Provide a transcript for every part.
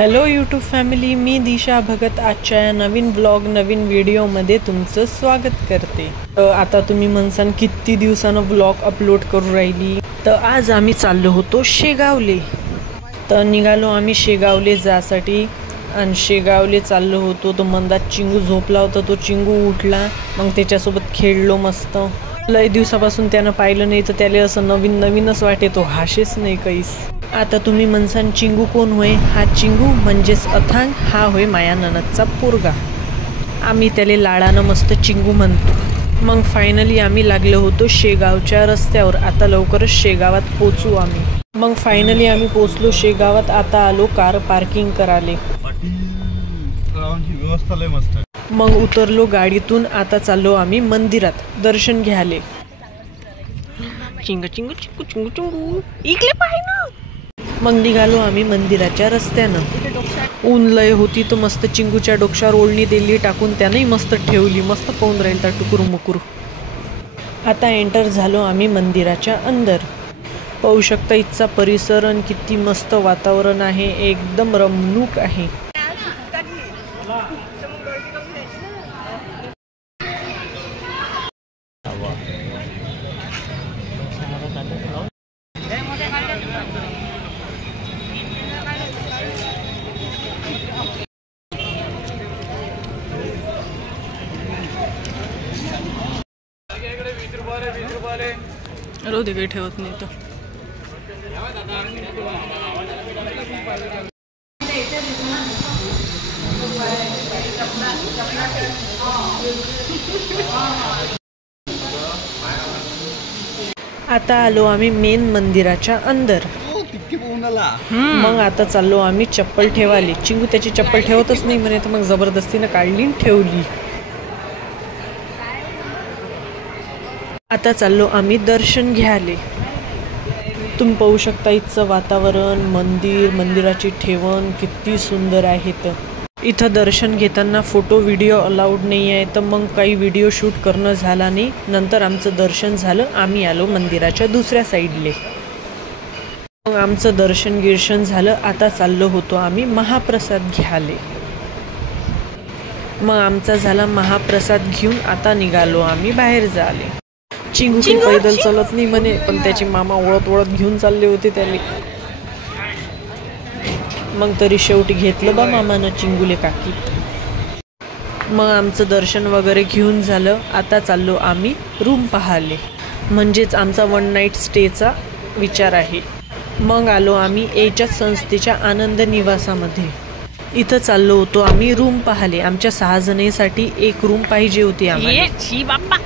Hello YouTube family, मी दिशा भगत आजच्या या नवीन blog नवीन व्हिडिओमध्ये तुमचं स्वागत करते। आता तुम्ही म्हणसान किती दिवसानं ब्लॉग अपलोड करू राहिली, तर आज आम्ही चाललो होतो शेगावले। तर निघालो आम्ही शेगावले जासाठी आणि शेगावले चाललो होतो। तो मंदात चिंगू झोपला होता, तो चिंगू उठला, मग त्याच्यासोबत खेळलो मस्त। लय दिवसापासून त्यानं पाहिलं नाही तर त्याला असं नवीन नवीनच वाटे, तो हाशेच नाही काहीच। आता तुम्ही म्हणसान चिंगू कोण होय? हा चिंगू म्हणजेच अथांग, हा होय माया ननदचा पोरगा। आम्ही त्याला लाडानं मस्त चिंगू म्हणतो। मग फायनली आम्ही लागलो होतो शेगावच्या रस्त्यावर। आता लवकरच शेगावात पोचू आम्ही। मग फायनली आम्ही पोचलो शेगावात। आता आलो कार पार्किंग कराले। व्यवस्था लय मस्त आहे। मग उतरलो गाडीतून। आता चाललो आम्ही मंदिरात दर्शन घ्यायले। चिंग चिंग चिंगू चिंगू चिंगू इकडे पाहि ना। मग निघालो आम्ही मंदिराच्या रस्त्यानं। ऊन लय होती तर मस्त चिंगूच्या डोक्यावर ओढणी दिली टाकून, त्यानंही मस्त ठेवली, मस्त पाहून राहील तर टुकुर मुकुर। आता एंटर झालो आम्ही मंदिराच्या अंदर। पाहू शकता इथचा परिसर आणि किती मस्त वातावरण आहे, एकदम रमणूक आहे। रोधी काही ठेवत नाही तर आता आलो आम्ही मेन मंदिराच्या अंदर। मग आता चाललो आम्ही चप्पल ठेवाली। चिंगू त्याची चप्पल ठेवतच नाही म्हणे, तर मग जबरदस्तीने काढली ठेवली। आता चाललो आम्ही दर्शन घ्यायले। तुम्ही पाहू शकता इथचं वातावरण, मंदिराची ठेवण किती सुंदर आहे। तर इथं दर्शन घेताना फोटो व्हिडिओ अलाउड नाही आहे, तर मग काही व्हिडिओ शूट करणं झाला नाही। नंतर आमचं दर्शन झालं, आम्ही आलो मंदिराच्या दुसऱ्या साईडले। मग आमचं दर्शन झालं। आता चाललो होतो आम्ही महाप्रसाद घ्यायले। मग आमचा झाला महाप्रसाद घेऊन आता निघालो आम्ही बाहेर जायले। चिंगू पैदल चालत नाही म्हणे, पण त्याची मामा ओळत घेऊन चालले होते त्याने। मग तरी शेवटी घेतलं बा मामानं चिंगूले काकी। मग आमचं दर्शन वगैरे घेऊन झालं। आता चाललो आम्ही रूम पाहायले, म्हणजेच आमचा 1 नाईट स्टेचा विचार आहे। मग आलो आम्ही एच्याच संस्थेच्या आनंद निवासामध्ये। इथं चाललो होतो आम्ही रूम पाहायले। आमच्या 6 जणींसाठी एक रूम पाहिजे होती आम्हाला।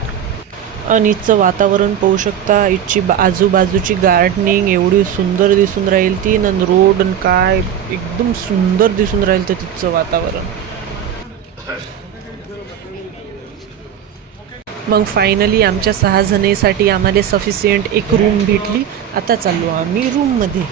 आणि इथचं वातावरण पाहू शकता, इथची आजूबाजूची गार्डनिंग एवढी सुंदर दिसून राहील ती, न रोड न काय एकदम सुंदर दिसून राहील तर तिथचं वातावरण। मग फायनली आमच्या 6 जणींसाठी आम्हाला सफिशियंट एक रूम भेटली। आता चाललो आम्ही रूममध्ये।